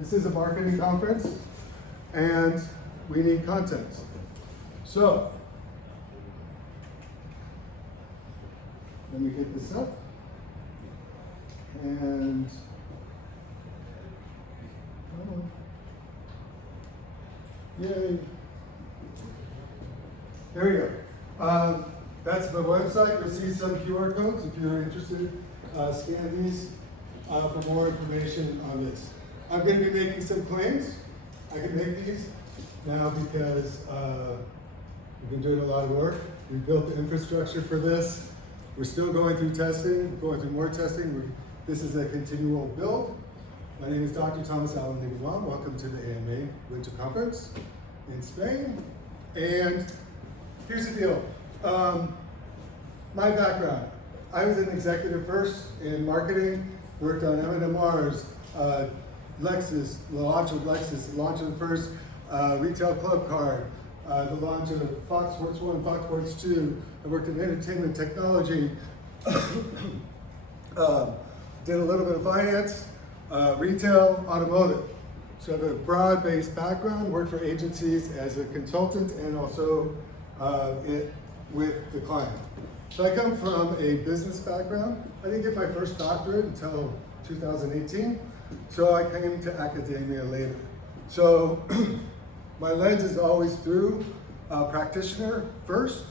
This is a marketing conference, and we need content. So, let me get this up. And, yay. There we go. That's my website. You'll see some QR codes if you're interested. Scan these for more information on this. I'm going to be making some claims. I can make these now because we've been doing a lot of work. We've built the infrastructure for this. We're still going through testing, going through more testing. This is a continual build. My name is Dr. Thomas Alan-Livernois. Welcome to the AMA Winter Conference in Spain. And here's the deal. My background. I was an executive first in marketing, worked on M&Mrs, Lexus, the launch of Lexus, the launch of the first retail club card, the launch of Fox Sports 1, Fox Sports 2. I worked in entertainment technology, did a little bit of finance, retail, automotive. So I have a broad-based background, worked for agencies as a consultant and also with the client. So I come from a business background. I didn't get my first doctorate until 2018, so I came to academia later. So my lens is always through practitioner first,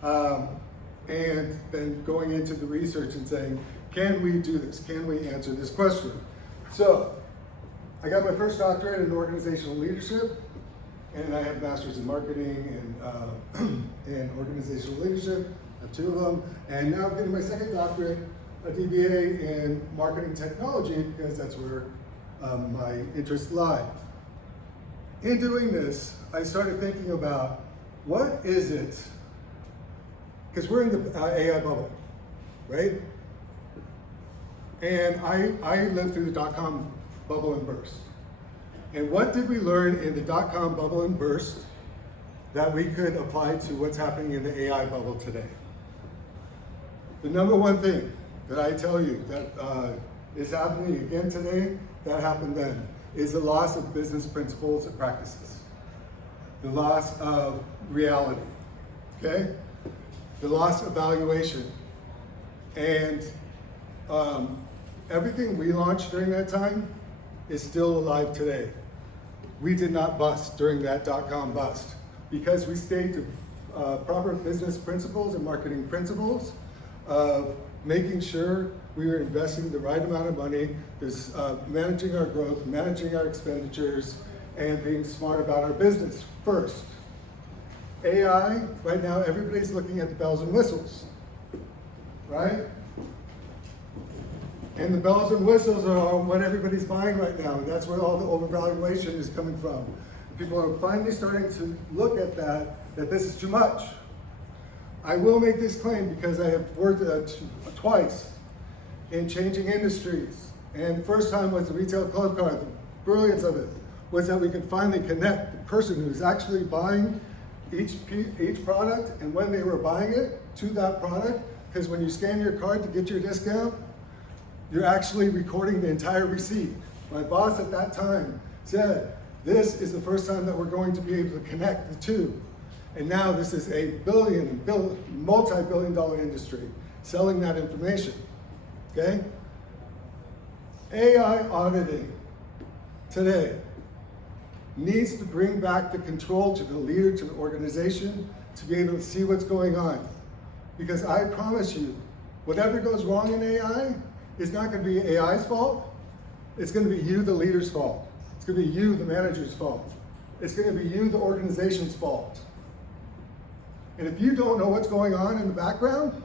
and then going into the research and saying, can we do this? Can we answer this question? So I got my first doctorate in organizational leadership, and I have masters in marketing and organizational leadership. I have two of them, and now I'm getting my second doctorate, a DBA in marketing technology, because that's where my interests lie. In doing this, I started thinking about what is it, because we're in the AI bubble, right? And I lived through the dot-com bubble and burst. And what did we learn in the dot-com bubble and burst that we could apply to what's happening in the AI bubble today? The number one thing that I tell you that is happening again today, that happened then, is the loss of business principles and practices. The loss of reality, okay? The loss of valuation. And everything we launched during that time is still alive today. We did not bust during that dot-com bust because we stayed to proper business principles and marketing principles of making sure we were investing the right amount of money, managing our growth, managing our expenditures, and being smart about our business first. AI, right now, everybody's looking at the bells and whistles, right? And the bells and whistles are what everybody's buying right now, and that's where all the overvaluation is coming from. People are finally starting to look at that this is too much. I will make this claim because I have worked twice in changing industries. And the first time was the retail club card. The brilliance of it was that we could finally connect the person who's actually buying each product and when they were buying it to that product, because when you scan your card to get your discount, you're actually recording the entire receipt. My boss at that time said, this is the first time that we're going to be able to connect the two. And now this is a multi-billion dollar industry selling that information, okay? AI auditing today needs to bring back the control to the leader, to the organization, to be able to see what's going on. Because I promise you, whatever goes wrong in AI, it's not going to be AI's fault. It's going to be you, the leader's fault. It's going to be you, the manager's fault. It's going to be you, the organization's fault. And if you don't know what's going on in the background,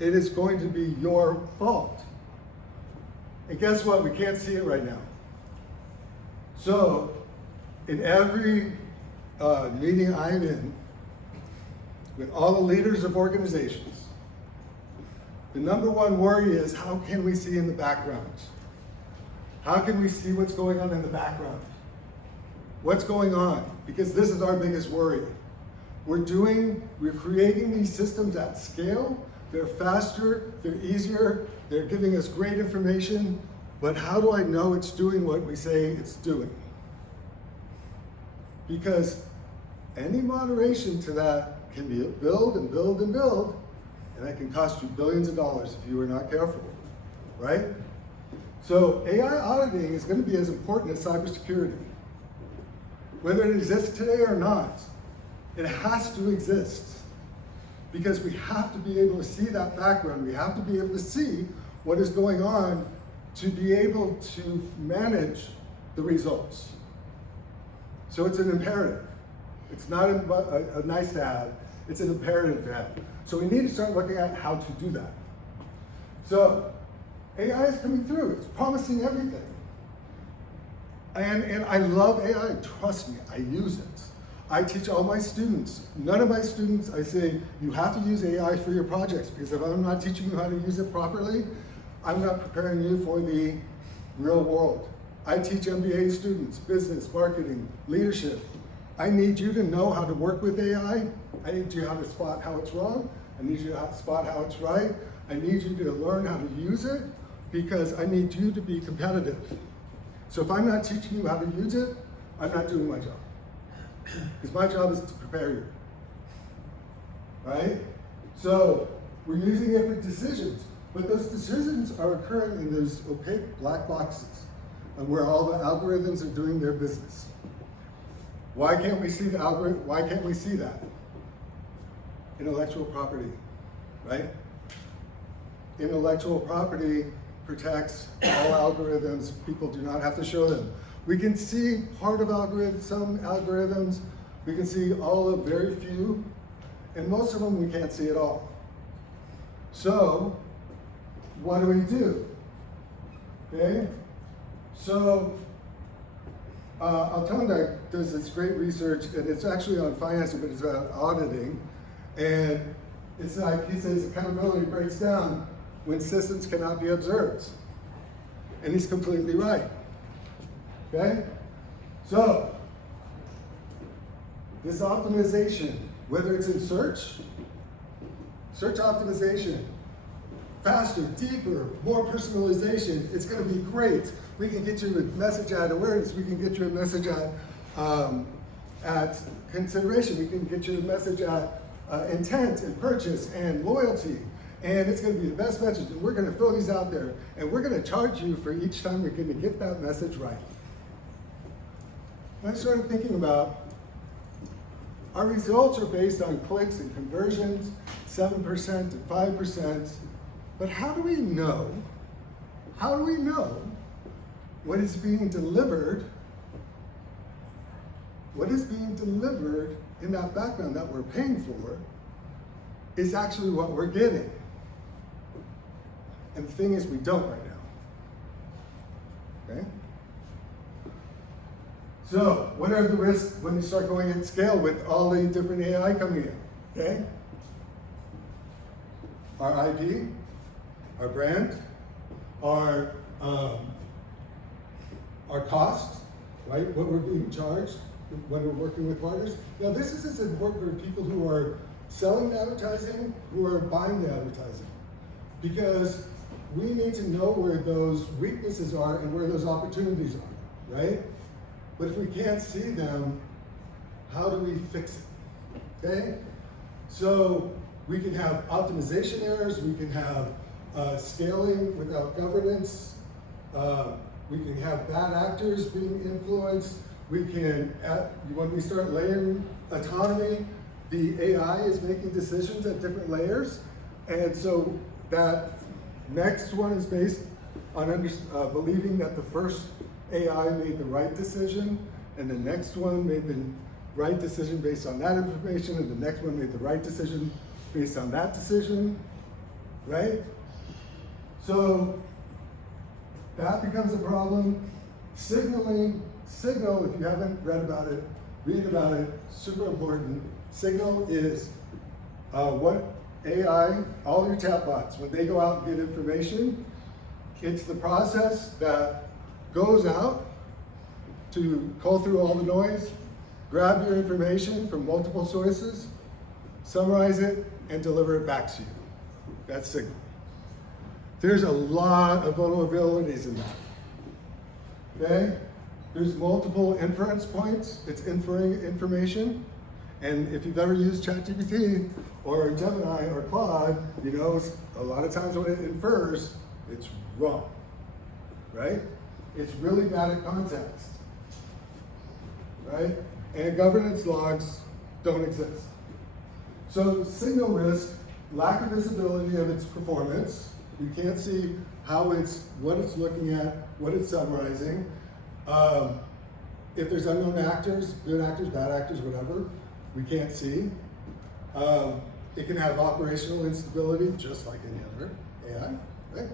it is going to be your fault. And guess what? We can't see it right now. So, in every meeting I'm in, with all the leaders of organizations, the number one worry is how can we see in the background? How can we see what's going on in the background? What's going on? Because this is our biggest worry. We're creating these systems at scale. They're faster, they're easier, they're giving us great information, But how do I know it's doing what we say it's doing? Because any moderation to that can be build and build and build, and that can cost you billions of dollars if you are not careful, right? So AI auditing is going to be as important as cybersecurity. Whether it exists today or not, it has to exist. Because we have to be able to see that background. We have to be able to see what is going on to be able to manage the results. So it's an imperative. It's not a nice to have, it's an imperative to have. So we need to start looking at how to do that. So AI is coming through, it's promising everything. And I love AI, trust me, I use it. I teach all my students, none of my students, I say, you have to use AI for your projects, because if I'm not teaching you how to use it properly, I'm not preparing you for the real world. I teach MBA students, business, marketing, leadership. I need you to know how to work with AI. I need you how to spot how it's wrong. I need you to spot how it's right. I need you to learn how to use it, because I need you to be competitive. So if I'm not teaching you how to use it, I'm not doing my job. Because my job is to prepare you, right? So we're using it for decisions, but those decisions are occurring in those opaque black boxes where all the algorithms are doing their business. Why can't we see the algorithm? Why can't we see that? Intellectual property, right? Intellectual property protects all algorithms. People do not have to show them. We can see part of algorithms, some algorithms. We can see all of very few, and most of them we can't see at all. So, what do? Okay? So, Alan-Livernois does this great research, and it's actually on financing, but it's about auditing. And it's like, he says accountability breaks down when systems cannot be observed. And he's completely right. Okay? So, this optimization, whether it's in search optimization, faster, deeper, more personalization, it's going to be great. We can get you a message ad awareness, we can get you a message at consideration, we can get you a message at intent and purchase and loyalty. And it's going to be the best message, and we're going to throw these out there, and we're going to charge you for each time you're going to get that message right. And I started thinking about, our results are based on clicks and conversions, 7% and 5%, but how do we know what is being delivered in that background that we're paying for is actually what we're getting? And the thing is, we don't right now, okay? So, what are the risks when you start going at scale with all the different AI coming in, okay? Our IP, our brand, our costs, right? What we're being charged when we're working with partners. Now, this is as important for people who are selling the advertising, who are buying the advertising, because we need to know where those weaknesses are and where those opportunities are, right? But if we can't see them, how do we fix it, okay? So we can have optimization errors, we can have scaling without governance, we can have bad actors being influenced, we can, when we start layering autonomy, the AI is making decisions at different layers, and so that next one is based on believing that the first AI made the right decision, and the next one made the right decision based on that information, and the next one made the right decision based on that decision, right? So that becomes a problem. Signal, if you haven't read about it, read about it, super important. Signal is what AI, all your chatbots, when they go out and get information, it's the process that goes out to cull through all the noise, grab your information from multiple sources, summarize it, and deliver it back to you. That's Signal. There's a lot of vulnerabilities in that. okay? There's multiple inference points. It's inferring information. And if you've ever used ChatGPT or Gemini or Claude, you know a lot of times when it infers, it's wrong, right? It's really bad at context, right? And governance logs don't exist. So signal risk, lack of visibility of its performance. You can't see what it's looking at, what it's summarizing. If there's unknown actors, good actors, bad actors, whatever, we can't see. It can have operational instability, just like any other AI, right?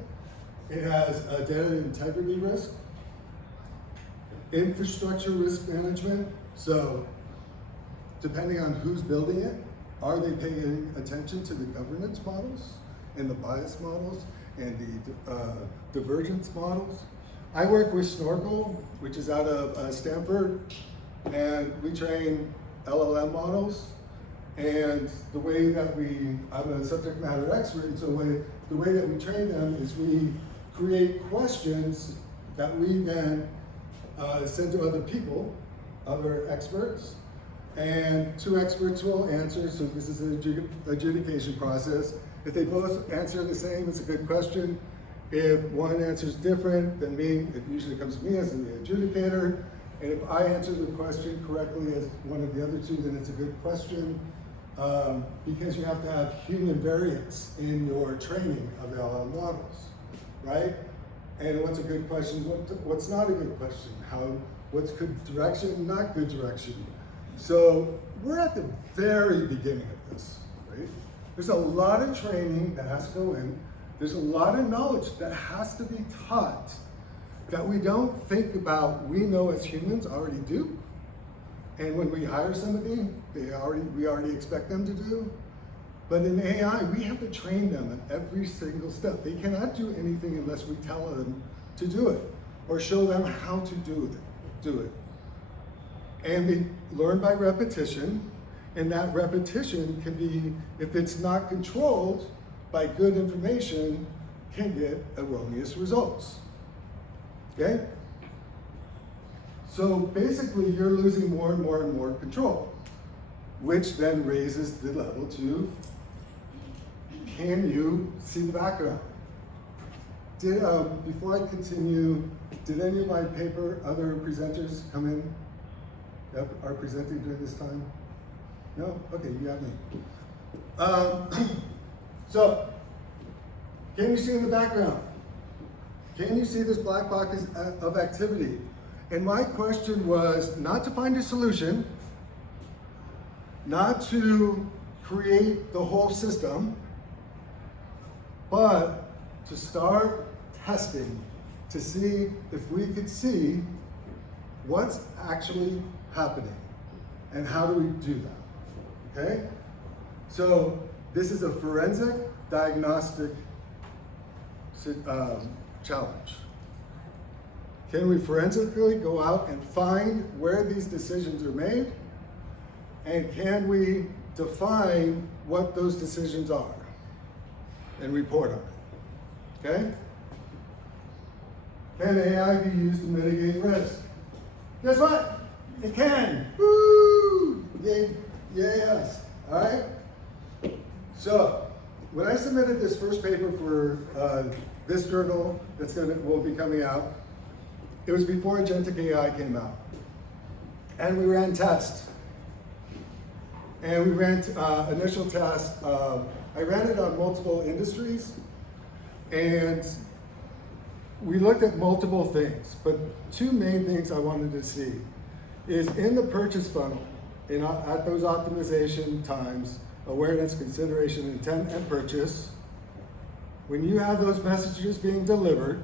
It has a data integrity risk, infrastructure risk management. So depending on who's building it, are they paying attention to the governance models and the bias models and the divergence models? I work with Snorkel, which is out of Stanford, and we train LLM models. And the way that I'm a subject matter expert, so the way that we train them is we create questions that we then send to other people, other experts, and two experts will answer, so this is an adjudication process. If they both answer the same, it's a good question. If one answers different than me, it usually comes to me as the adjudicator. And if I answer the question correctly as one of the other two, then it's a good question. Because you have to have human variance in your training of LLM models, right? And what's a good question, what's not a good question? What's good direction, not good direction? So we're at the very beginning of this, right? There's a lot of training that has to go in. There's a lot of knowledge that has to be taught that we don't think about, we know as humans already do. And when we hire somebody, we already expect them to do. But in AI, we have to train them at every single step. They cannot do anything unless we tell them to do it or show them how to do it. And they learn by repetition, and that repetition can be, if it's not controlled by good information, can get erroneous results, okay? So basically, you're losing more and more and more control, which then raises the level to, can you see the background? Before I continue, did any of my other presenters come in that are presenting during this time? No? Okay, you got me. So, can you see in the background? Can you see this black box of activity? And my question was not to find a solution, not to create the whole system, but to start testing to see if we could see what's actually happening and how do we do that, okay? So this is a forensic diagnostic challenge. Can we forensically go out and find where these decisions are made? And can we define what those decisions are and report on it, okay? Can AI be used to mitigate risk? Guess what? It can. Woo! Yes, all right? So, when I submitted this first paper for this journal will be coming out, it was before Agentic AI came out. And we ran tests. And we ran initial tests. I ran it on multiple industries. And we looked at multiple things. But two main things I wanted to see is in the purchase funnel, at those optimization times, awareness, consideration, intent, and purchase, when you have those messages being delivered,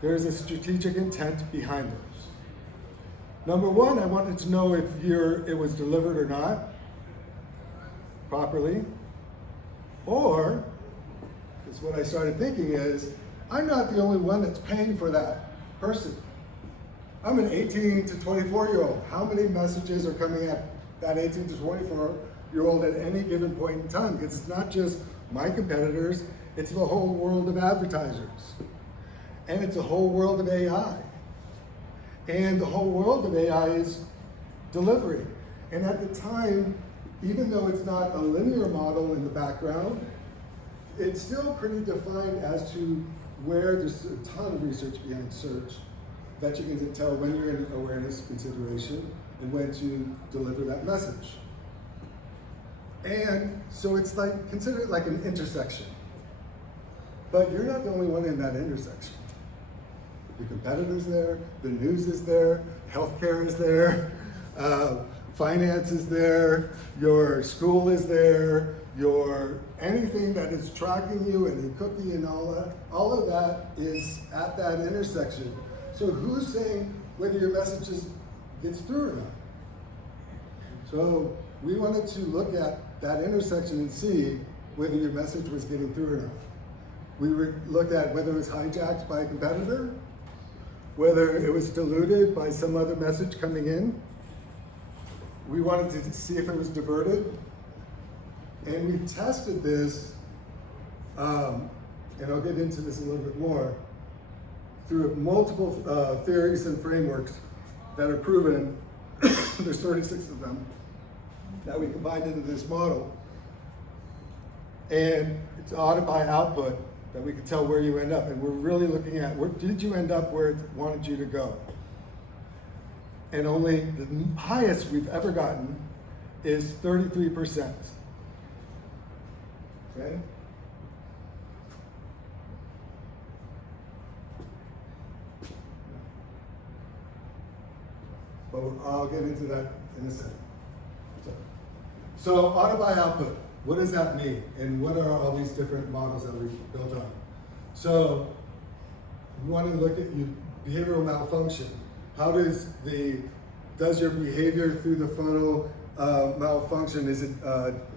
there's a strategic intent behind those. Number one, I wanted to know if it was delivered or not properly, or, because what I started thinking is, I'm not the only one that's paying for that person. I'm an 18 to 24-year-old. How many messages are coming at that 18 to 24-year-old at any given point in time? Because it's not just my competitors, it's the whole world of advertisers. And it's a whole world of AI. And the whole world of AI is delivery. And at the time, even though it's not a linear model in the background, it's still pretty defined as to where there's a ton of research behind search that you can tell when you're in awareness consideration and when to deliver that message. And so it's like, consider it like an intersection. But you're not the only one in that intersection. Your competitor's there, the news is there, healthcare is there, finance is there, your school is there, your anything that is tracking you and your cookie and all of that is at that intersection. So who's saying whether your message gets through or not? So we wanted to look at that intersection and see whether your message was getting through or not. We looked at whether it was hijacked by a competitor, whether it was diluted by some other message coming in. We wanted to see if it was diverted. And we tested this, and I'll get into this a little bit more, through multiple theories and frameworks that are proven. There's 36 of them that we combined into this model. And it's audit by output that we can tell where you end up. And we're really looking at where did you end up where it wanted you to go. And only the highest we've ever gotten is 33%. Okay? But I'll get into that in a second. So audit by output, what does that mean? And what are all these different models that we've built on? So we want to look at behavioral malfunction. How does your behavior through the funnel malfunction, is it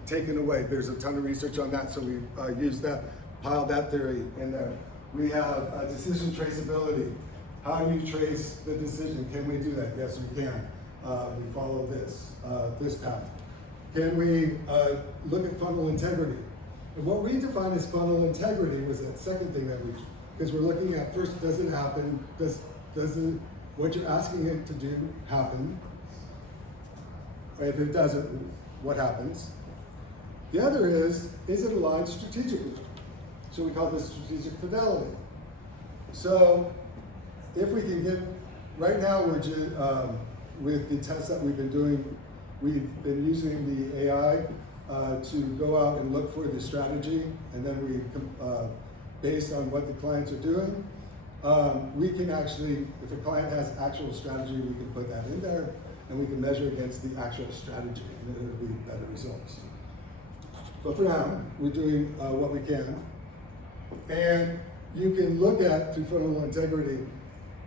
taken away? There's a ton of research on that, so we used that, piled that theory in there. We have decision traceability. How do you trace the decision? Can we do that? Yes, we can. We follow this path. Can we look at funnel integrity? And what we define as funnel integrity was that second thing that because we're looking at first, does it happen? Does what you're asking it to do happen? Or if it doesn't, what happens? The other is it aligned strategically? So we call this strategic fidelity. So if we can get, right now we're with the tests that we've been doing, we've been using the AI to go out and look for the strategy, and then we, based on what the clients are doing, we can actually, if a client has actual strategy, we can put that in there, and we can measure against the actual strategy, and it'll be better results. But for now, we're doing what we can. And you can look at, through funnel integrity,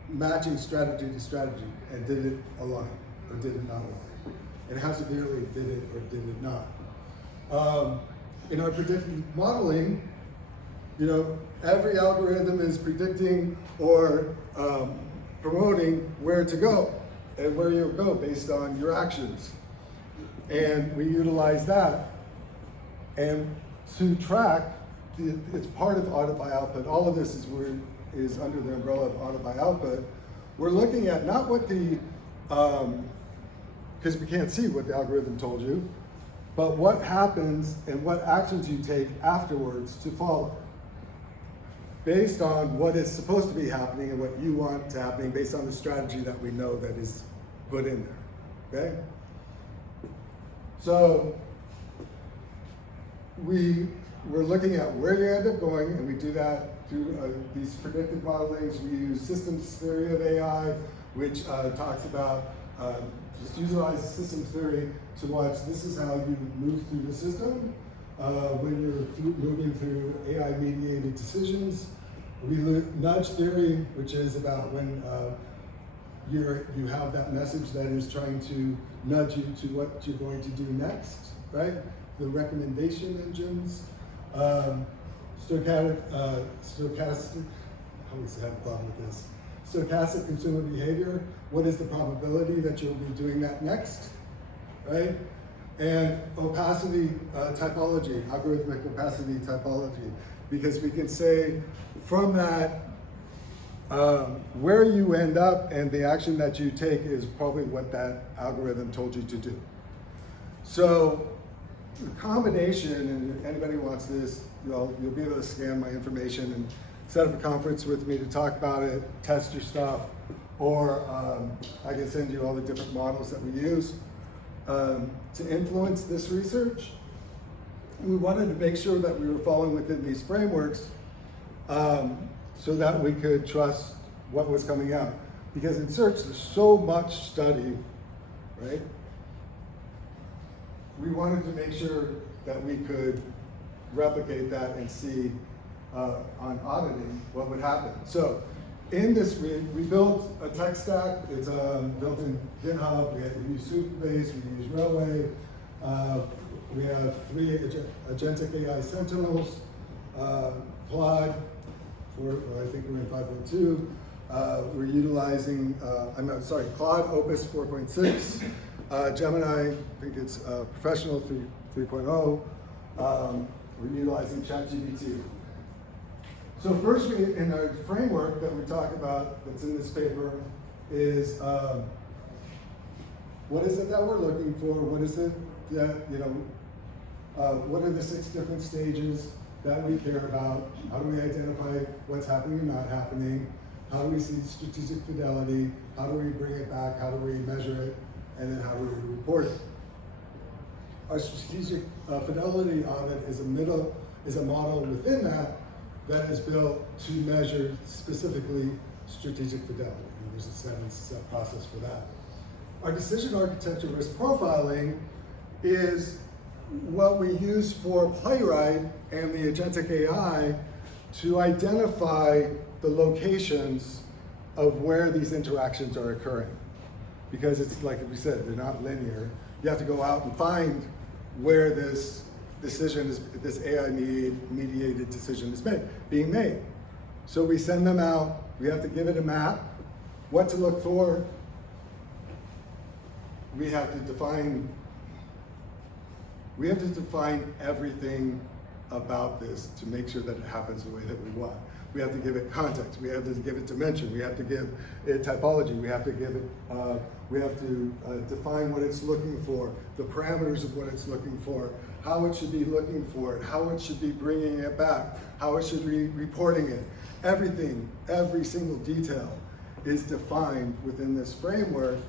matching strategy to strategy, and did it align, or did it not align? And how severely did it or did it not? In our predictive modeling, every algorithm is predicting or promoting where to go and where you'll go based on your actions. And we utilize that. And to track, it's part of audit by output. All of this is under the umbrella of audit by output. We're looking at not what because we can't see what the algorithm told you, but what happens and what actions you take afterwards to follow, based on what is supposed to be happening and what you want to happen, based on the strategy that we know that is put in there, okay? So we're looking at where you end up going, and we do that through these predictive modelings. We use systems theory of AI, which talks about just utilize systems theory to watch, this is how you move through the system when you're moving through AI-mediated decisions. We nudge theory, which is about when you have that message that is trying to nudge you to what you're going to do next, right? The recommendation engines, stochastic, I always have a problem with this. Stochastic consumer behavior, what is the probability that you'll be doing that next, right? And opacity typology, algorithmic opacity typology, because we can say from that Where you end up and the action that you take is probably what that algorithm told you to do. So the combination, and if anybody wants this, you'll be able to scan my information and set up a conference with me to talk about it, test your stuff, or I can send you all the different models that we use. To influence this research, we wanted to make sure that we were falling within these frameworks so that we could trust what was coming out. Because in search, there's so much study, right? We wanted to make sure that we could replicate that and see on auditing what would happen. So in this, we built a tech stack. It's built in GitHub. We use Supabase, we use Railway. We have 3 agentic AI sentinels, Claude, I think we're in 5.2. We're utilizing, Claude Opus 4.6, Gemini, I think it's Professional 3.0. We're utilizing ChatGPT. So first, in our framework that we talk about that's in this paper is what is it that we're looking for? What is it that, what are the 6 different stages that we care about? How do we identify what's happening and not happening? How do we see strategic fidelity? How do we bring it back? How do we measure it? And then how do we report it? Our strategic fidelity audit is a model within that is built to measure specifically strategic fidelity. And there's a 7-step process for that. Our decision architecture risk profiling is what we use for Playwright and the agentic AI to identify the locations of where these interactions are occurring. Because it's like we said, they're not linear. You have to go out and find where this decision is, this AI mediated decision is being made. So we send them out, we have to give it a map, what to look for. We have to define everything about this to make sure that it happens the way that we want. We have to give it context, we have to give it dimension, we have to give it typology, we have to give it, define what it's looking for, the parameters of what it's looking for, how it should be looking for it, how it should be bringing it back, how it should be reporting it. Everything, every single detail is defined within this framework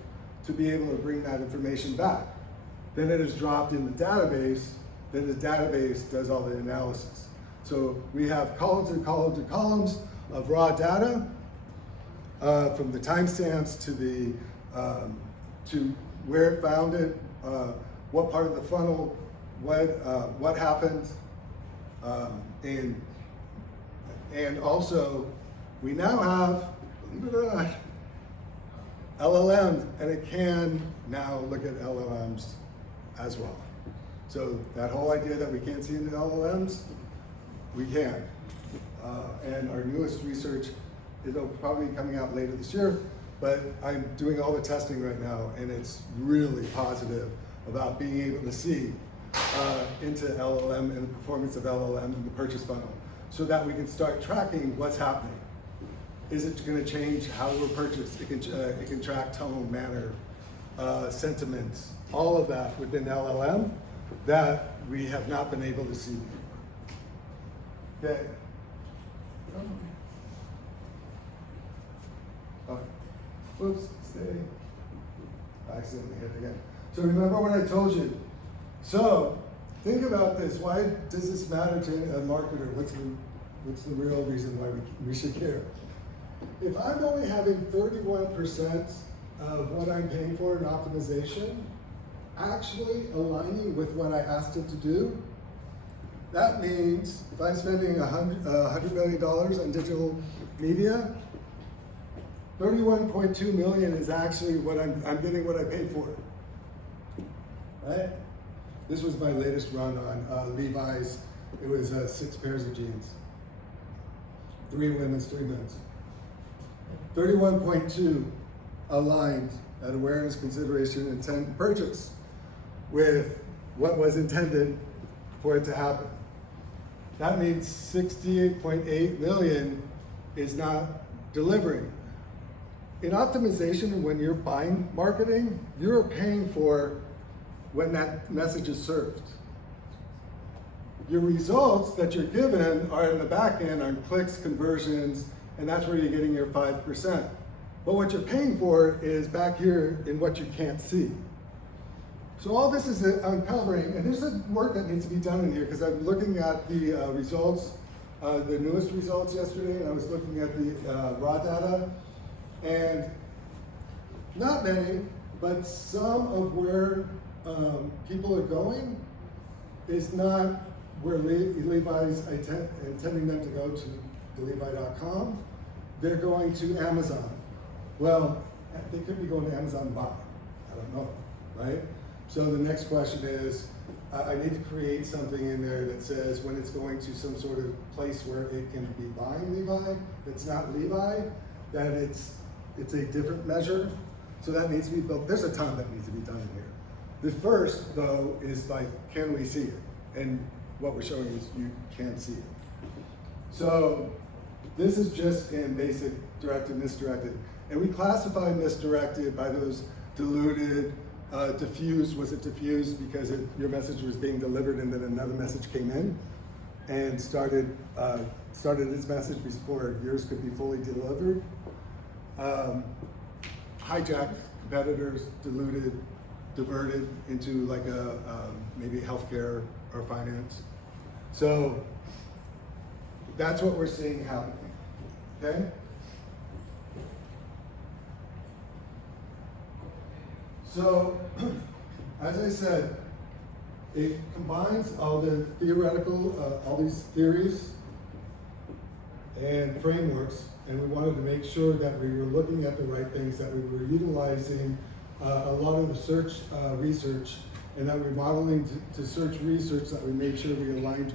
to be able to bring that information back. Then it is dropped in the database, then the database does all the analysis. So we have columns and columns and columns of raw data from the timestamps to where it found it, what part of the funnel, what happened, and also we now have, believe it or not, LLMs, and it can now look at LLMs as well. So that whole idea that we can't see into LLMs, we can. And our newest research, it'll probably be coming out later this year, but I'm doing all the testing right now, and it's really positive about being able to see into LLM and the performance of LLM in the purchase funnel, so that we can start tracking what's happening. Is it going to change how we're purchased? It can track tone, manner, sentiments, all of that within LLM that we have not been able to see before. Okay. Oops, stay. I accidentally hit it again. So remember what I told you. So think about this. Why does this matter to a marketer? What's the real reason why we should care? If I'm only having 31% of what I'm paying for in optimization actually aligning with what I asked it to do, that means if I'm spending $100 million on digital media, 31.2 million is actually what I'm getting what I paid for, right? This was my latest run on Levi's. It was 6 pairs of jeans, 3 women's, 3 men's. 31.2 aligned at awareness, consideration, intent, and purchase with what was intended for it to happen. That means 68.8 million is not delivering. In optimization, when you're buying marketing, you're paying for when that message is served. Your results that you're given are in the back end on clicks, conversions, and that's where you're getting your 5%. But what you're paying for is back here in what you can't see. So all this is uncovering, and there's work that needs to be done in here, because I'm looking at the results, the newest results yesterday, and I was looking at the raw data, and not many, but some of where people are going is not where Levi's intending them to go to Levi.com. They're going to Amazon. Well, they could be going to Amazon to buy. I don't know, right? So the next question is, I need to create something in there that says when it's going to some sort of place where it can be buying Levi, that's not Levi, that it's a different measure. So that needs to be built. There's a ton that needs to be done in here. The first, though, is like, can we see it? And what we're showing is you can't see it. So this is just in basic directed, misdirected. And we classify misdirected by those diluted, diffused. Was it diffused because your message was being delivered and then another message came in and started its message before yours could be fully delivered? Hijacked competitors, diluted, diverted into like maybe healthcare or finance. So that's what we're seeing happening, okay? So, as I said, it combines all the theoretical, all these theories and frameworks, and we wanted to make sure that we were looking at the right things, that we were utilizing a lot of the search research, and that we're modeling to search research, that we made sure we aligned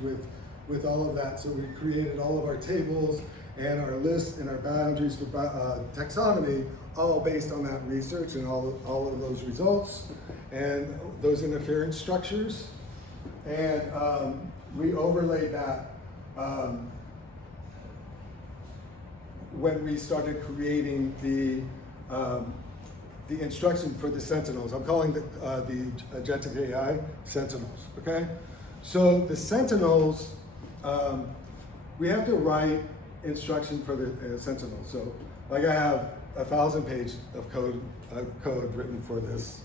with all of that. So we created all of our tables and our lists and our boundaries for taxonomy, all based on that research and all of those results and those interference structures. And we overlaid that when we started creating the instruction for the Sentinels. I'm calling the agentic AI Sentinels, okay? So the Sentinels, we have to write instruction for the Sentinels. So like I have 1,000 pages of code written for this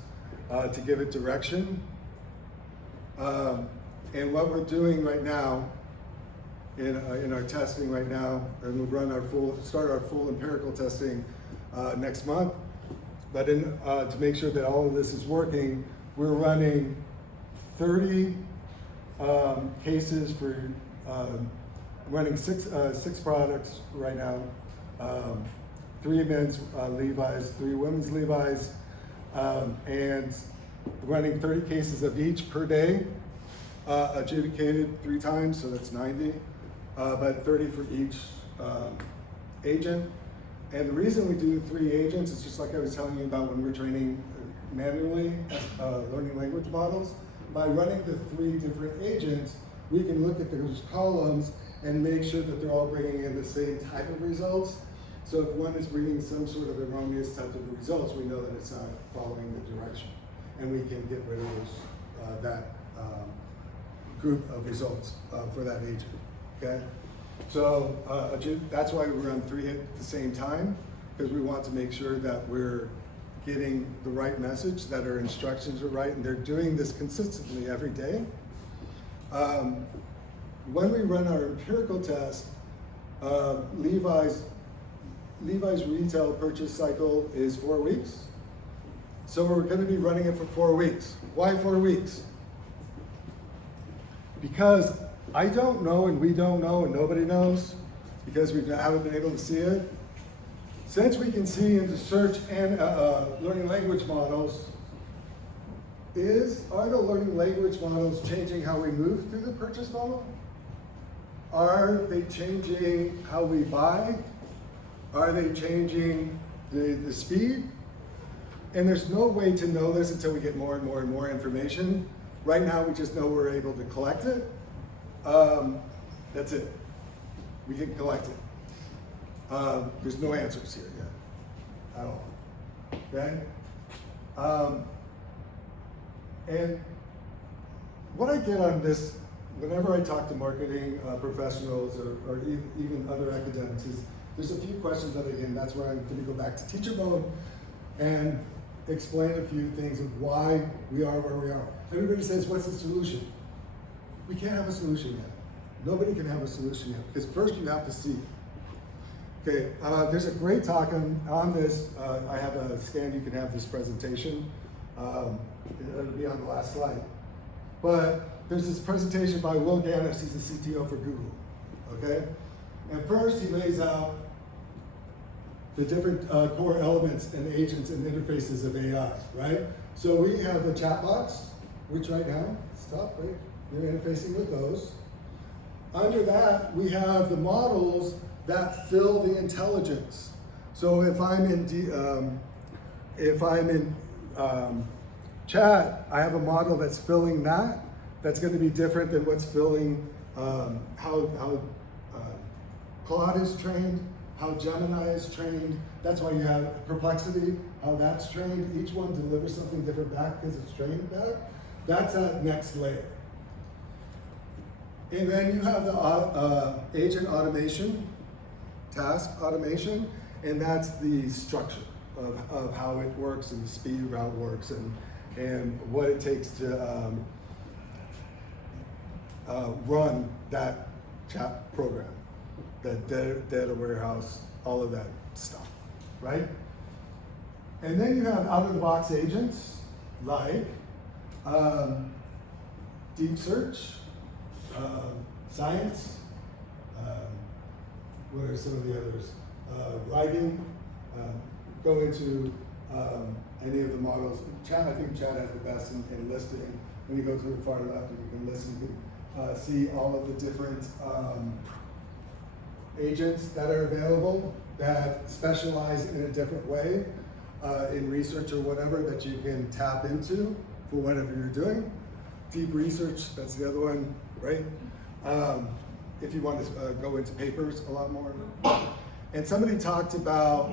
to give it direction. And what we're doing right now in our testing right now, and we'll start our full empirical testing next month. But to make sure that all of this is working, we're running 30 cases for running six products right now. 3 men's Levi's, 3 women's Levi's, and running 30 cases of each per day, adjudicated 3 times, so that's 90, but 30 for each agent. And the reason we do 3 agents is just like I was telling you about when we're training manually learning language models. By running the 3 different agents, we can look at those columns and make sure that they're all bringing in the same type of results. So if one is bringing some sort of erroneous type of results, we know that it's not following the direction. And we can get rid of those, that group of results for that agent, okay? So that's why we run 3 at the same time, because we want to make sure that we're getting the right message, that our instructions are right, and they're doing this consistently every day. When we run our empirical test, Levi's retail purchase cycle is 4 weeks. So we're going to be running it for 4 weeks. Why 4 weeks? Because I don't know, and we don't know, and nobody knows, because we haven't been able to see it. Since we can see into search and learning language models, are the learning language models changing how we move through the purchase funnel? Are they changing how we buy? Are they changing the speed? And there's no way to know this until we get more and more and more information. Right now, we just know we're able to collect it. That's it. We can collect it. There's no answers here yet at all. Okay? And what I get on this, whenever I talk to marketing professionals or even other academics, is there's a few questions that I get, and that's where I'm going to go back to teacher mode and explain a few things of why we are where we are. Everybody says, what's the solution? We can't have a solution yet. Nobody can have a solution yet, because first you have to see. Okay, there's a great talk on this. I have a scan, you can have this presentation. It'll be on the last slide. But there's this presentation by Will Gannis, he's the CTO for Google, okay? And first he lays out the different core elements and agents and interfaces of AI, right? So we have the chatbots, which right now, stop, right? You're interfacing with those. Under that, we have the models that fill the intelligence. So if I'm in chat, I have a model that's filling that. That's going to be different than what's filling how Claude is trained, how Gemini is trained. That's why you have Perplexity, how that's trained. Each one delivers something different back because it's trained back. That's that next layer. And then you have the agent automation, task automation, and that's the structure of how it works and the speed of how it works and what it takes to run that chat program, that data warehouse, all of that stuff, right? And then you have out-of-the-box agents like deep search, science, what are some of the others? Writing, go into any of the models. Chat, I think chat has the best in listing. When you go to the far left and you can listen, you can see all of the different agents that are available that specialize in a different way in research or whatever that you can tap into for whatever you're doing. Deep research, that's the other one, right? If you want to go into papers a lot more. And somebody talked about,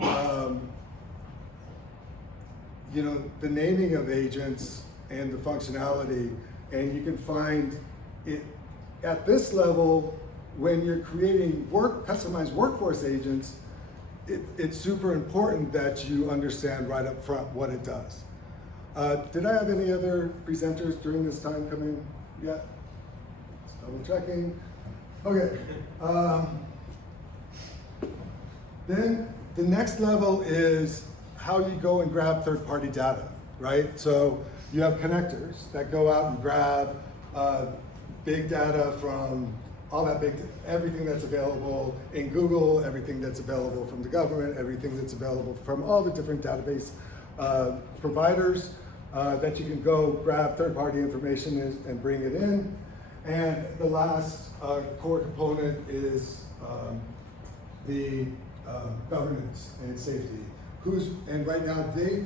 you know, the naming of agents and the functionality, and you can find it at this level when you're creating customized workforce agents. It's super important that you understand right up front what it does. Did I have any other presenters during this time coming yet? Just double checking. Okay. Then the next level is how you go and grab third-party data, right? So you have connectors that go out and grab big data from all that everything that's available in Google, everything that's available from the government, everything that's available from all the different database providers that you can go grab third-party information and bring it in. And the last core component is the governance and safety. And right now they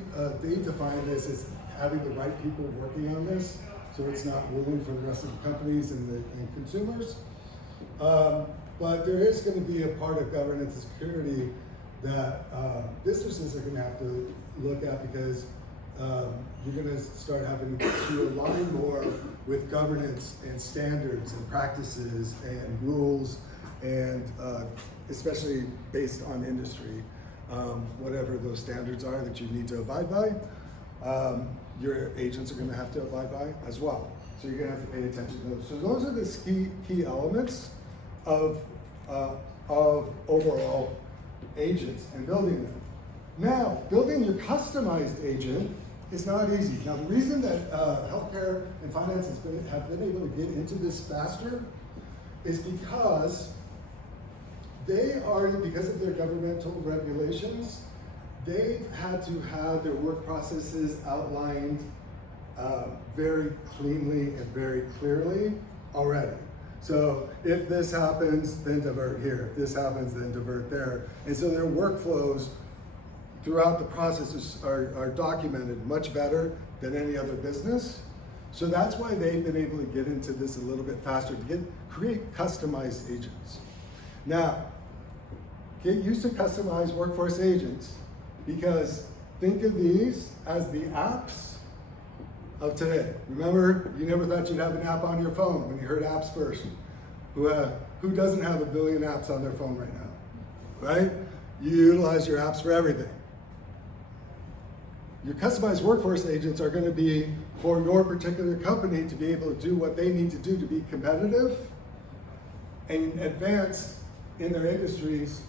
define this as having the right people working on this, so it's not ruling for the rest of the companies and consumers. But there is going to be a part of governance and security that businesses are going to have to look at, because you're going to start having to align more with governance and standards and practices and rules, and especially based on industry, whatever those standards are that you need to abide by, your agents are going to have to abide by as well. So you're going to have to pay attention to those. So those are the key elements of overall agents and building them. Now, building your customized agent is not easy. Now, the reason that healthcare and finance have been able to get into this faster is because because of their governmental regulations, they've had to have their work processes outlined very cleanly and very clearly already. So if this happens, then divert here. If this happens, then divert there. And so their workflows throughout the processes are documented much better than any other business. So that's why they've been able to get into this a little bit faster, to create customized agents. Now, get used to customized workforce agents, because think of these as the apps of today. Remember, you never thought you'd have an app on your phone when you heard apps first. Who doesn't have a billion apps on their phone right now, right? You utilize your apps for everything. Your customized workforce agents are going to be for your particular company to be able to do what they need to do to be competitive and advance in their industries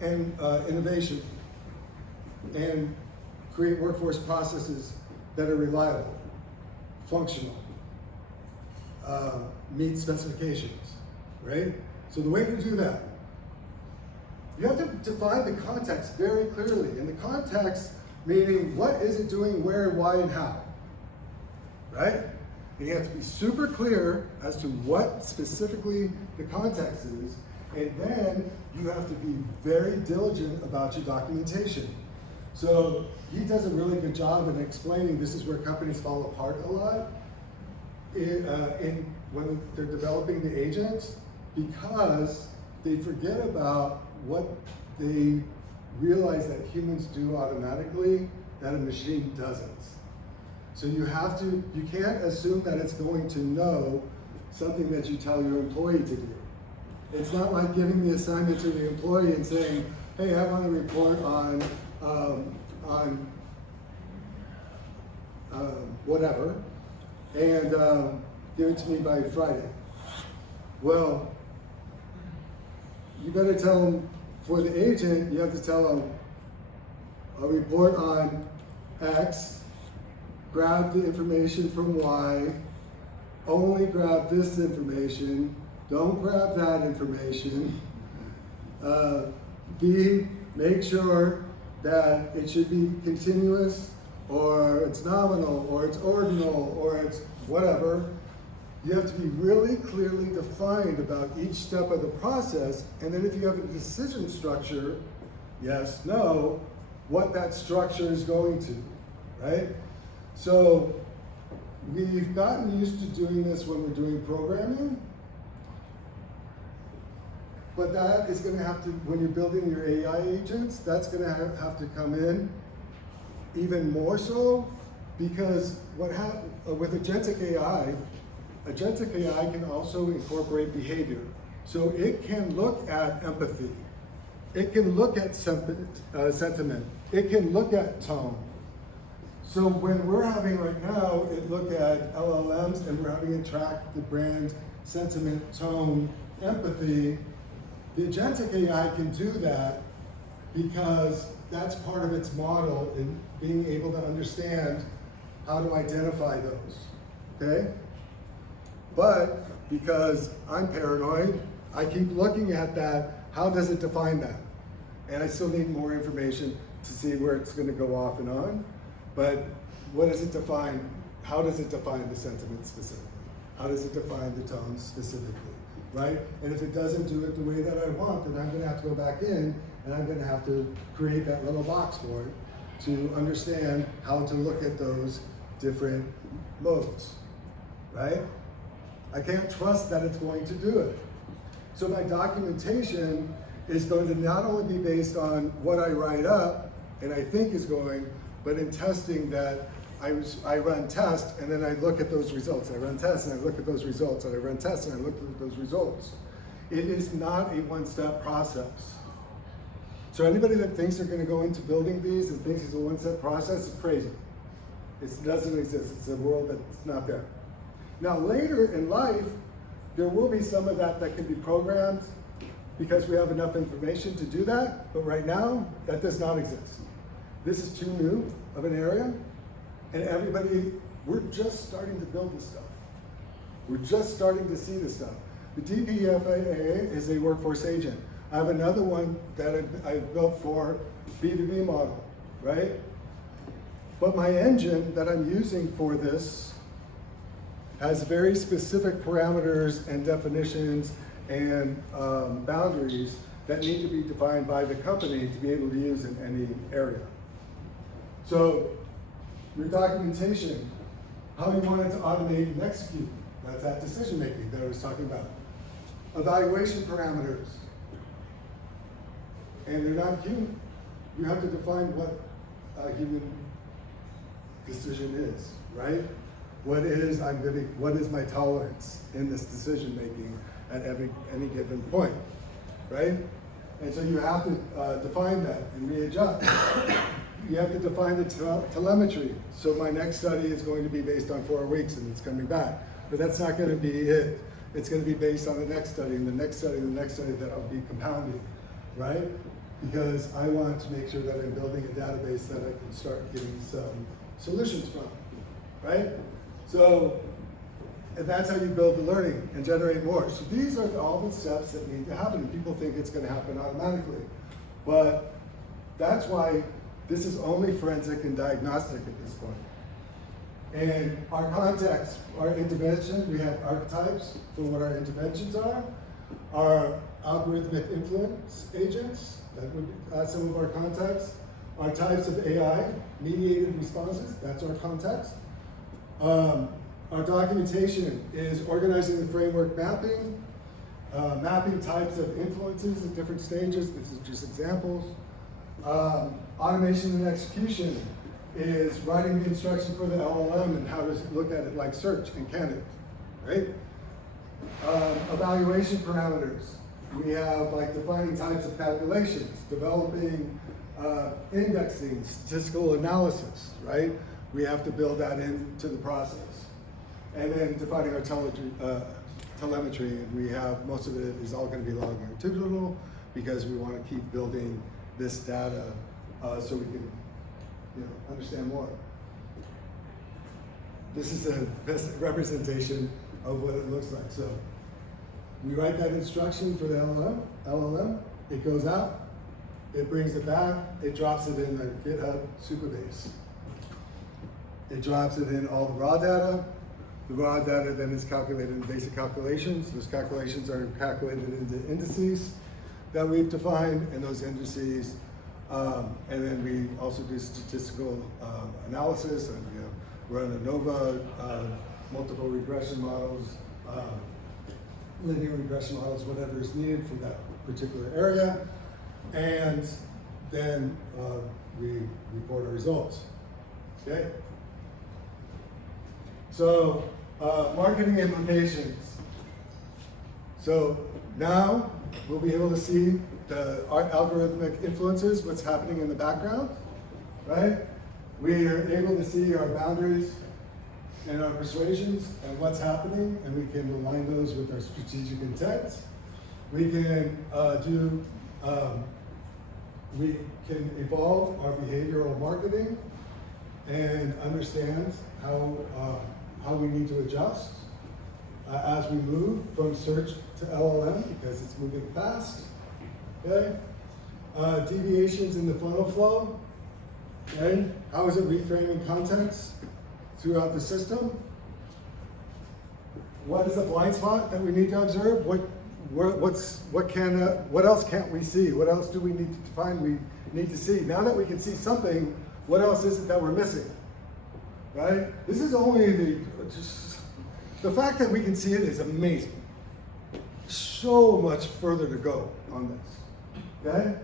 and innovation, and create workforce processes that are reliable, functional, meet specifications, right? So the way to do that, you have to define the context very clearly. And the context meaning what is it doing, where, why, and how, right? And you have to be super clear as to what specifically the context is, and then you have to be very diligent about your documentation. So he does a really good job in explaining this is where companies fall apart a lot when they're developing the agents, because they forget about what they realize that humans do automatically that a machine doesn't. So you can't assume that it's going to know something that you tell your employee to do. It's not like giving the assignment to the employee and saying, hey, I want to report on whatever, and give it to me by Friday. Well, you better tell them, for the agent, you have to tell them, I'll report on X, grab the information from Y, only grab this information, don't grab that information. B, make sure that it should be continuous, or it's nominal, or it's ordinal, or it's whatever. You have to be really clearly defined about each step of the process, and then if you have a decision structure, yes, no, what that structure is going to, right? So we've gotten used to doing this when we're doing programming, but that is going to have to, when you're building your AI agents, that's going to have to come in even more so, because what happens with agentic AI can also incorporate behavior. So it can look at empathy, it can look at sentiment, it can look at tone. So when we're having right now it look at LLMs and we're having it track the brand sentiment, tone, empathy, the agentic AI can do that because that's part of its model in being able to understand how to identify those, okay? But because I'm paranoid, I keep looking at that, how does it define that? And I still need more information to see where it's gonna go off and on. But what does it define? How does it define the sentiment specifically? How does it define the tone specifically, right? And if it doesn't do it the way that I want, then I'm gonna have to go back in and I'm gonna have to create that little box for it to understand how to look at those different modes, right? I can't trust that it's going to do it. So my documentation is going to not only be based on what I write up and I think is going, but in testing that I run tests and then I look at those results. I run tests and I look at those results, and I run tests and I look at those results. It is not a one-step process. So anybody that thinks they're gonna go into building these and thinks it's a one-step process is crazy. It doesn't exist. It's a world that's not there. Now later in life, there will be some of that that can be programmed because we have enough information to do that, but right now, that does not exist. This is too new of an area, and we're just starting to build this stuff. We're just starting to see this stuff. The DPFAA is a workforce agent. I have another one that I've built for B2B model, right? But my engine that I'm using for this has very specific parameters and definitions and boundaries that need to be defined by the company to be able to use in any area. So your documentation, how you want it to automate and execute, that's that decision making that I was talking about. Evaluation parameters. and they're not human. You have to define what a human decision is, right? What is my tolerance in this decision making at any given point, right? And so you have to define that and readjust. You have to define the telemetry. So my next study is going to be based on 4 weeks and it's coming back. But that's not going to be it. It's going to be based on the next study and the next study and the next study that I'll be compounding, right? Because I want to make sure that I'm building a database that I can start getting some solutions from, right? So, and that's how you build the learning and generate more. So these are all the steps that need to happen. People think it's going to happen automatically. But that's why this is only forensic and diagnostic at this point. And our context, our intervention, we have archetypes for what our interventions are. Our algorithmic influence agents, that would be some of our context. Our types of AI, mediated responses, that's our context. Our documentation is organizing the framework mapping, mapping types of influences at different stages. This is just examples. Automation and execution is writing the instruction for the LLM and how to look at it like search and candidates, right? Evaluation parameters. We have like defining types of calculations, developing indexing, statistical analysis, right? We have to build that into the process. And then defining our telemetry, and we have, most of it is all going to be longitudinal because we want to keep building this data so we can understand more. This is a best representation of what it looks like. So we write that instruction for the LLM, it goes out, it brings it back, it drops it in the GitHub Supabase. It drops it in all the raw data. The raw data then is calculated in basic calculations. Those calculations are calculated into indices that we've defined, and those indices, and then we also do statistical analysis, and run ANOVA, multiple regression models, linear regression models, whatever is needed for that particular area, and then we report our results. Okay. So, marketing implications. So now we'll be able to see our algorithmic influences, what's happening in the background, right? We are able to see our boundaries and our persuasions and what's happening, and we can align those with our strategic intent. We can we can evolve our behavioral marketing and understand how we need to adjust as we move from search to LLM because it's moving fast. Okay, deviations in the funnel flow. Okay, how is it reframing context throughout the system? What is a blind spot that we need to observe? What else can't we see? What else do we need to find? We need to see. Now that we can see something, what else is it that we're missing? Right? This is only the fact that we can see it is amazing. So much further to go on this. Okay?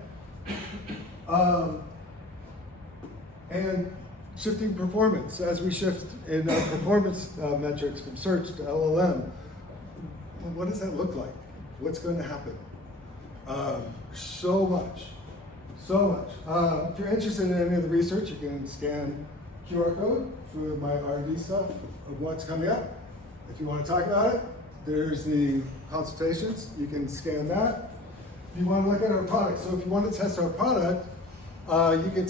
And shifting performance. As we shift in our performance metrics from search to LLM, what does that look like? What's going to happen? So much. If you're interested in any of the research, you can scan QR code for my R&D stuff of what's coming up. If you want to talk about it, there's the consultations. You can scan that. If you want to look at our product, so if you want to test our product, you can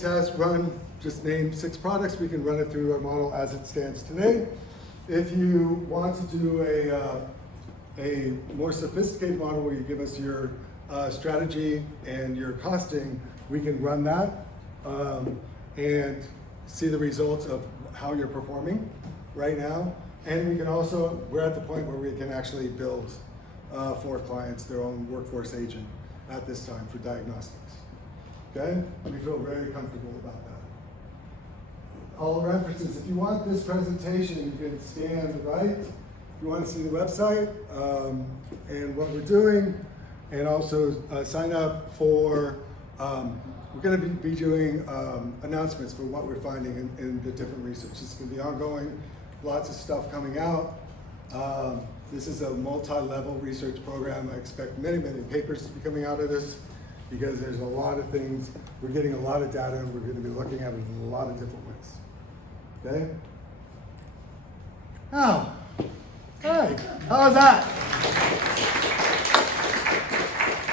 just name 6 products. We can run it through our model as it stands today. If you want to do a more sophisticated model where you give us your strategy and your costing, we can run that and see the results of how you're performing right now. And we can also, we're at the point where we can actually build for clients their own workforce agent at this time for diagnostics. Okay? We feel very comfortable about that. All references, if you want this presentation, you can scan the right. If you want to see the website and what we're doing, and also sign up for we're going to be doing announcements for what we're finding in the different research. It's going to be ongoing, lots of stuff coming out. This is a multi-level research program. I expect many, many papers to be coming out of this because there's a lot of things. We're getting a lot of data and we're going to be looking at it in a lot of different ways. Okay? Now, hey, how's that?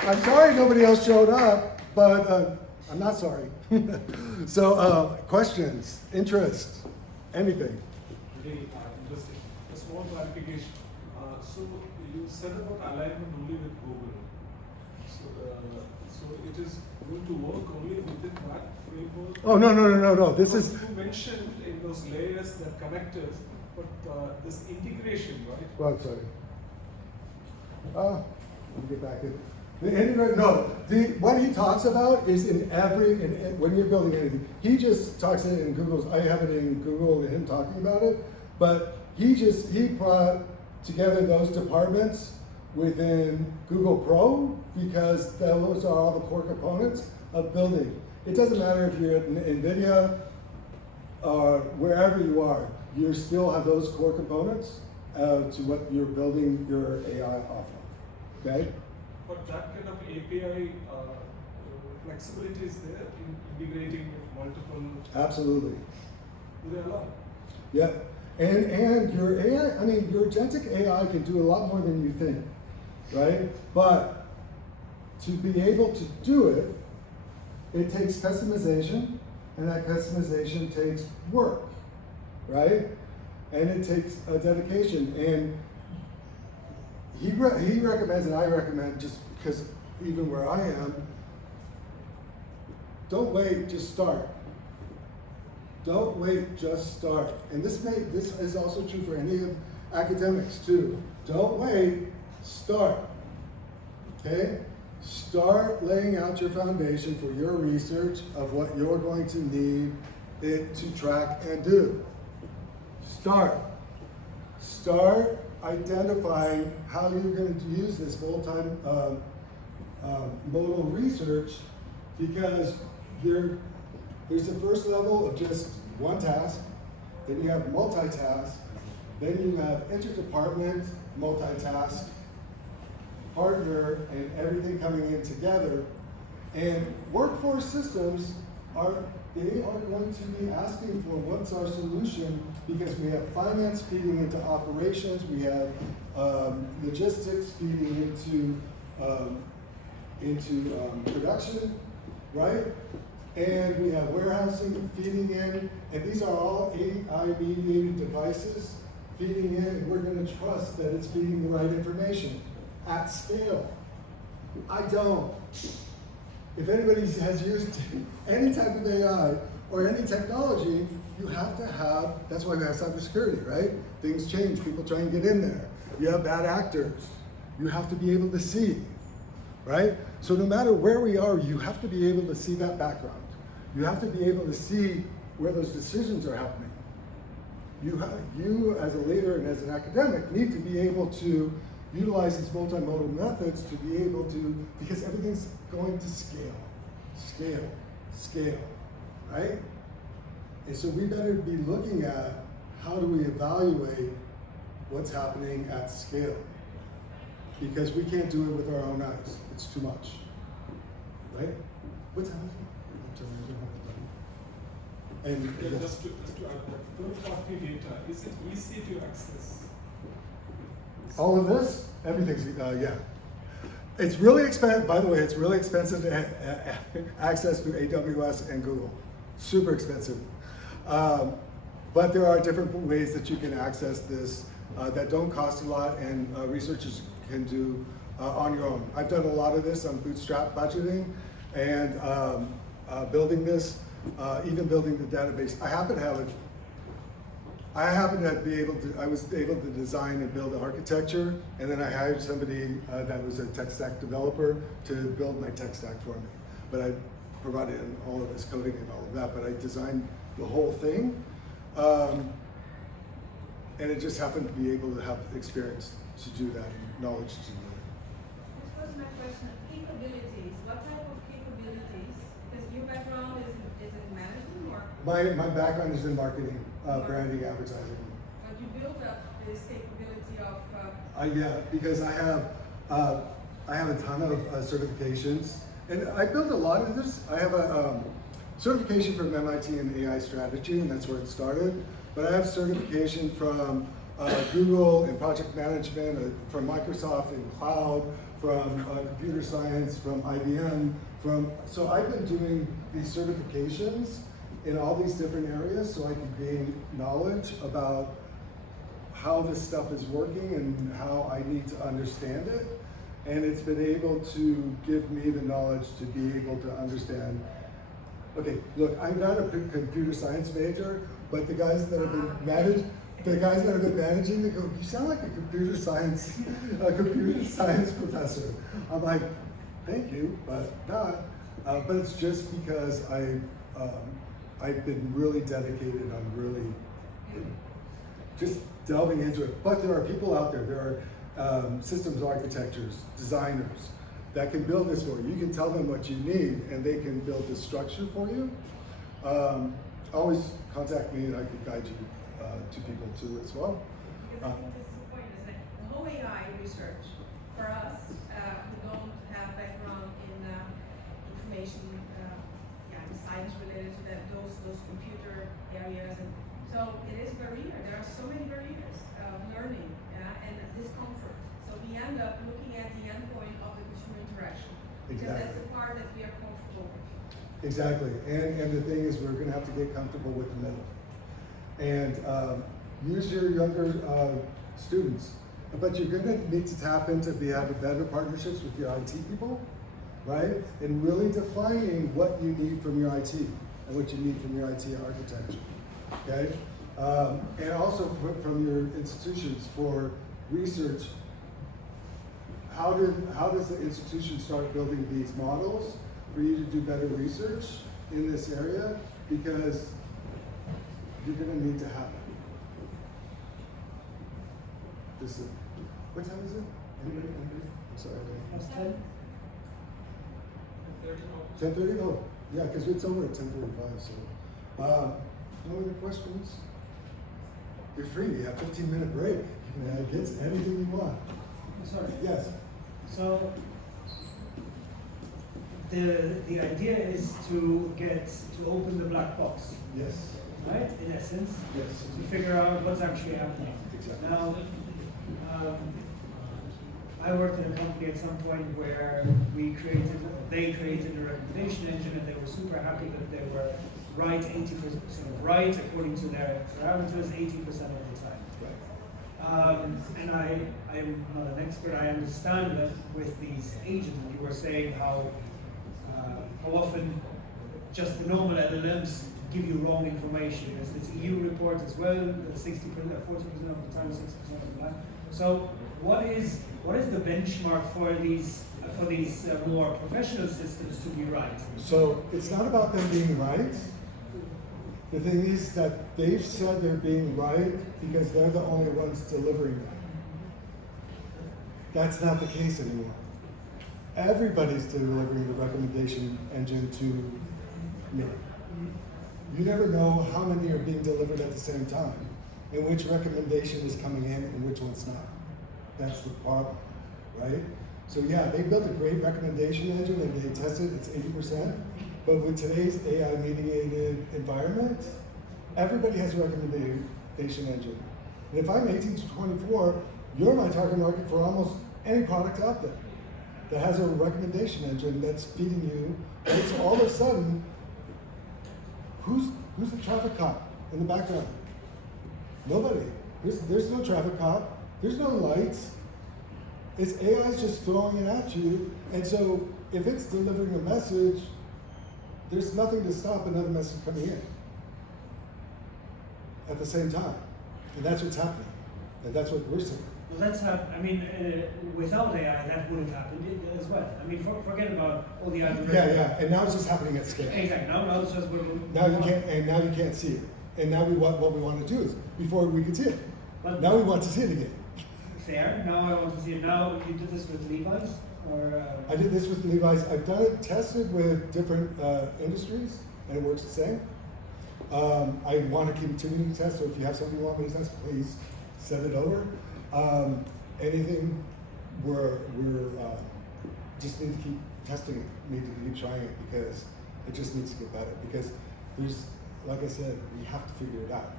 I'm sorry nobody else showed up, but I'm not sorry. So, questions, interest, anything? Very interesting. A small clarification. So you said about alignment only with Google. So it is going to work only within that framework? Oh, no. This is. You mentioned in those layers that connectors, but this integration, right? Well, sorry. Let me get back in. The integrate, no, what he talks about is in when you're building anything, he just talks it in Google's, I have it in Google and him talking about it, but he brought together those departments within Google Pro because those are all the core components of building. It doesn't matter if you're at NVIDIA or wherever you are, you still have those core components to what you're building your AI off of, okay? But that kind of API flexibility is there in integrating with multiple. Absolutely. Do they allow? Yeah, and your AI, I mean, your agentic AI can do a lot more than you think, right? But to be able to do it, it takes customization, and that customization takes work, right? And it takes a dedication. And he recommends, and I recommend, just because even where I am, don't wait, just start. Don't wait, just start. And this is also true for any of academics too. Don't wait, start. Okay? Start laying out your foundation for your research of what you're going to need it to track and do. Start identifying how you're going to use this multi-modal research, because there's the first level of just one task, then you have multitask, then you have interdepartment, multitask, partner, and everything coming in together. And workforce systems are going to be asking for what's our solution, because we have finance feeding into operations, we have logistics feeding into production, right? And we have warehousing feeding in, and these are all AI-mediated devices feeding in, and we're going to trust that it's feeding the right information at scale. I don't. If anybody has used any type of AI or any technology, you have to have, that's why we have cybersecurity, right? Things change, people try and get in there. You have bad actors. You have to be able to see, right? So no matter where we are, you have to be able to see that background. You have to be able to see where those decisions are happening. You as a leader and as an academic need to be able to utilize these multimodal methods to be able to, because everything's going to scale, right? And so we better be looking at how do we evaluate what's happening at scale, because we can't do it with our own eyes. It's too much, right? What's happening? And Yeah, just to add that, third-party data, is it easy to access? all of this, everything's, yeah. It's really expensive, by the way, it's really expensive to access through AWS and Google. Super expensive. But there are different ways that you can access this that don't cost a lot, and researchers can do on your own. I've done a lot of this on bootstrap budgeting and building this, even building the database. I was able to design and build the architecture, and then I hired somebody that was a tech stack developer to build my tech stack for me. But I provided in all of his coding and all of that, but I designed the whole thing. And it just happened to be able to have experience to do that and knowledge to do that. This was my question. Capabilities. What type of capabilities background is in management or? My background is in marketing, branding, advertising. But you built up this capability of, Yeah, because I have a ton of certifications, and I built a lot of this. I have a certification from MIT in AI strategy, and that's where it started. But I have certification from Google in project management, from Microsoft in cloud, from computer science, from IBM. So I've been doing these certifications in all these different areas, so I can gain knowledge about how this stuff is working and how I need to understand it. And it's been able to give me the knowledge to be able to understand. Okay, look, I'm not a computer science major, but the guys that have been managing, they go, "You sound like a computer science professor." I'm like, "Thank you, but not." But it's just because I've been really dedicated on really just delving into it. But there are people out there. There are systems architectures, designers that can build this for you. You can tell them what you need, and they can build this structure for you. Always contact me, and I can guide you to people too as well. because I think this is the point, is that the whole AI research, for us, who don't have background in information, the science related to that, those computer areas, and so it is a barrier. There are so many barriers of learning and discomfort. So we end up looking at the endpoint of the consumer interaction. Because that's the part that we are comfortable with. Exactly, and the thing is, we're going to have to get comfortable with the middle, and use your younger students. But you're going to need to tap into having better partnerships with your IT people, right? And really defining what you need from your IT and what you need from your IT architecture, okay? And also from your institutions for research. How does the institution start building these models for you to do better research in this area? Because you're going to need to have it. What time is it? Anybody? I'm sorry. That's 10? 10:30? Oh, yeah, because it's over at 10:45. So, no other questions? You're free. You have a 15-minute break. You can get anything you want. Sorry. Yes. So the idea is to open the black box, Yes. right? In essence, Yes. to figure out what's actually happening. Exactly. Now, I worked in a company at some point where they created a recommendation engine, and they were super happy that they were right 80%, sort of right according to their parameters 80% of the time. And I'm not an expert. I understand that with these agents, you were saying how often just the normal LLMs give you wrong information. There's this EU report as well, that 60%, 40% of the time, 60% of the time. So what is the benchmark for these more professional systems to be right? So it's not about them being right. The thing is that they've said they're being right because they're the only ones delivering them. That's not the case anymore. Everybody's delivering the recommendation engine to me. You never know how many are being delivered at the same time, and which recommendation is coming in and which one's not. That's the problem, right? So yeah, they built a great recommendation engine and they tested it's 80%. But with today's AI-mediated environment, everybody has a recommendation engine. And if I'm 18 to 24, you're my target market for almost any product out there that has a recommendation engine that's feeding you. And so all of a sudden, who's the traffic cop in the background? Nobody. There's no traffic cop. There's no lights. It's AI's just throwing it at you. And so if it's delivering a message, there's nothing to stop another message coming in at the same time. And that's what's happening. And that's what we're seeing. Well, without AI, that would have happened as well. I mean, forget about all the algorithms. Yeah. And now it's just happening at scale. Exactly. Now it's just Now you can't see it. And now what we want to do is, before we could see it, now we want to see it again. Fair. Now I want to see it. Now you did this with Levi's. or? I did this with Levi's. I've done it, tested with different industries, and it works the same. I want to continue to test, so if you have something you want me to test, please send it over. Anything where we're just need to keep testing it, need to keep trying it, because it just needs to get better. Because there's, like I said, we have to figure it out.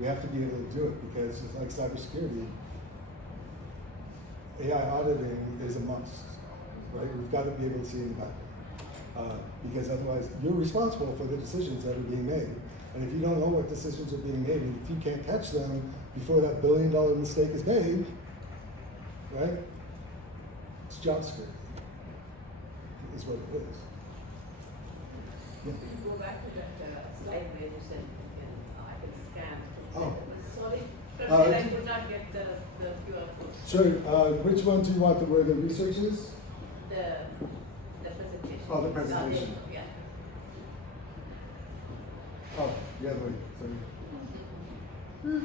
We have to be able to do it, because it's like cybersecurity, AI auditing is a must, right? We've got to be able to see impact. Because otherwise, you're responsible for the decisions that are being made. And if you don't know what decisions are being made, and if you can't catch them before that $1 billion mistake is made, right? It's job security, is what it is. Yeah. Can you go back to that slide where you said I can scan? Oh. Sorry, Uh, I could not get the QR code. Sure. Which one do you want, where the research is? The presentation. Oh, the presentation. Yeah. Oh, the other way. Sorry.